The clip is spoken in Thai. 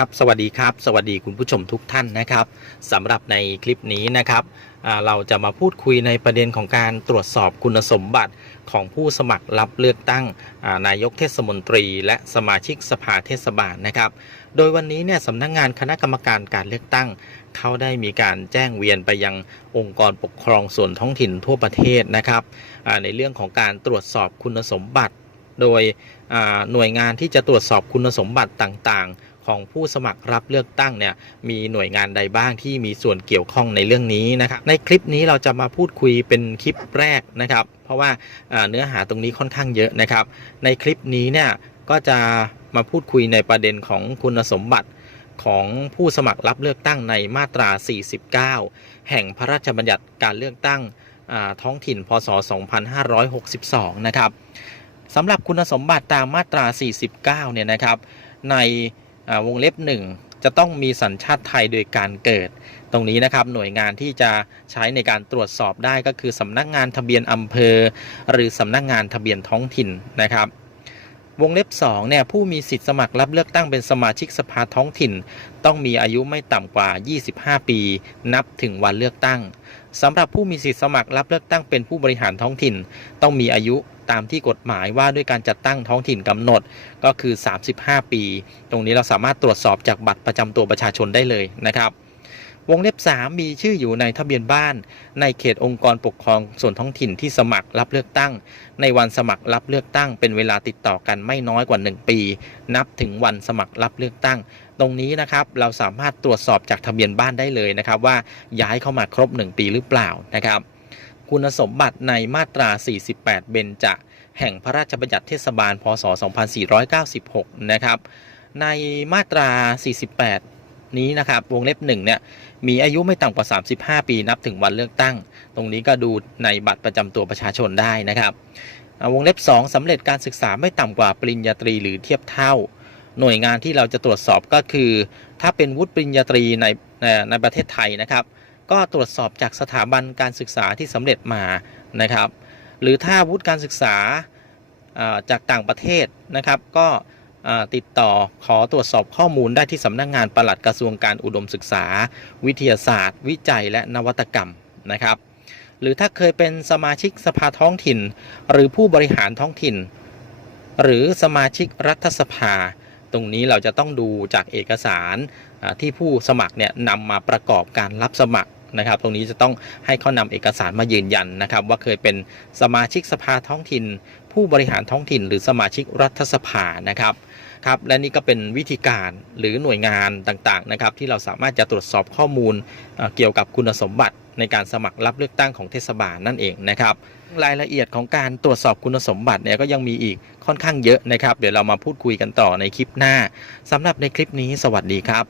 ครับสวัสดีครับสวัสดีคุณผู้ชมทุกท่านนะครับสำหรับในคลิปนี้นะครับเราจะมาพูดคุยในประเด็นของการตรวจสอบคุณสมบัติของผู้สมัครรับเลือกตั้งนายกเทศมนตรี และสมาชิกสภาเทศบาลนะครับ โดยวันนี้เนี่ยสำนักงานคณะกรรมการการเลือกตั้ง เขาได้มีการแจ้งเวียนไปยังองค์กรปกครองส่วนท้องถิ่นทั่วประเทศนะครับในเรื่องของการตรวจสอบคุณสมบัติ โดยหน่วยงานที่จะตรวจสอบคุณสมบัติต่างๆ ของผู้สมัครรับเลือกตั้งเนี่ยมีหน่วยงานใดบ้างที่มีส่วนเกี่ยวข้องในเรื่องนี้นะครับในคลิปนี้เราจะมาพูดคุยเป็นคลิปแรกนะครับ เพราะว่าเนื้อหาตรงนี้ค่อนข้างเยอะนะครับ ในคลิปนี้เนี่ยก็จะมาพูดคุยในประเด็นของคุณสมบัติของผู้สมัครรับเลือกตั้งในมาตรา 49 แห่งพระราชบัญญัติการเลือกตั้งท้องถิ่น พศ 2562 นะครับสำหรับคุณสมบัติตามมาตรา 49 เนี่ยนะครับ ใน วงเล็บ 1 จะต้องมีสัญชาติไทยโดยการเกิด ตรงนี้นะครับหน่วยงานที่จะใช้ในการตรวจสอบได้ก็คือสำนักงานทะเบียนอำเภอ หรือสำนักงานทะเบียนท้องถิ่นนะครับวงเล็บ2เนี่ยผู้มีสิทธิ์สมัครรับเลือกตั้งเป็นสมาชิกสภาท้องถิ่น ต้องมีอายุไม่ต่ำกว่า 25 ปี นับถึงวันเลือกตั้งสำหรับผู้มีสิทธิ์สมัครรับเลือกตั้งเป็นผู้บริหารท้องถิ่น ต้องมีอายุ ตามที่กฎหมายว่าด้วยการจัดตั้งท้องถิ่นกำหนดก็คือ 35 ปี ตรงนี้เราสามารถตรวจสอบจากบัตรประจำตัวประชาชนได้เลยนะครับ วงเล็บ 3 มีชื่ออยู่ในทะเบียนบ้าน ในเขตองค์กรปกครองส่วนท้องถิ่นที่สมัครรับเลือกตั้ง ในวันสมัครรับเลือกตั้ง เป็นเวลาติดต่อกันไม่น้อยกว่า 1 ปี นับถึงวันสมัครรับเลือกตั้ง ตรงนี้นะครับเราสามารถตรวจสอบจากทะเบียนบ้านได้เลยนะครับว่าย้ายเข้ามาครบ 1 ปีหรือเปล่านะครับ คุณสมบัติในมาตรา 48 เบญจะแห่งพระราชบัญญัติเทศบาล พศ 2496 นะครับ ในมาตรา 48 นี้นะครับ วงเล็บหนึ่งเนี่ย มีอายุไม่ต่ำกว่า 35 ปีนับถึงวันเลือกตั้ง ตรงนี้ก็ดูในบัตรประจำตัวประชาชนได้นะครับ วงเล็บ 2สำเร็จการศึกษาไม่ต่ำกว่าปริญญาตรีหรือเทียบเท่า หน่วยงานที่เราจะตรวจสอบก็คือ ถ้าเป็นวุฒิปริญญาตรีในในในประเทศไทยนะครับ ก็ตรวจสอบจากสถาบันการศึกษาที่สำเร็จมานะครับ หรือถ้าวุฒิการศึกษาจากต่างประเทศนะครับ ก็ติดต่อขอตรวจสอบข้อมูลได้ที่สำนักงานปลัดกระทรวงการอุดมศึกษา วิทยาศาสตร์ วิจัยและนวัตกรรมนะครับ หรือถ้าเคยเป็นสมาชิกสภาท้องถิ่น หรือผู้บริหารท้องถิ่น หรือสมาชิกรัฐสภา ตรงนี้เราจะต้องดูจากเอกสารที่ผู้สมัครเนี่ยนำมาประกอบการรับสมัคร นะครับ ตรงนี้จะต้องให้เขานำเอกสารมายืนยันนะครับ ว่าเคยเป็นสมาชิกสภาท้องถิ่น ผู้บริหารท้องถิ่น หรือสมาชิกรัฐสภานะครับครับและนี่ก็เป็นวิธีการหรือหน่วยงานต่างๆนะครับ ที่เราสามารถจะตรวจสอบข้อมูลเอ่อเกี่ยวกับคุณสมบัติในการสมัครรับเลือกตั้งของเทศบาลนั่นเองนะครับ รายละเอียดของการตรวจสอบคุณสมบัติเนี่ยก็ยังมีอีกค่อนข้างเยอะนะครับ เดี๋ยวเรามาพูดคุยกันต่อในคลิปหน้าสำหรับในคลิปนี้สวัสดีครับ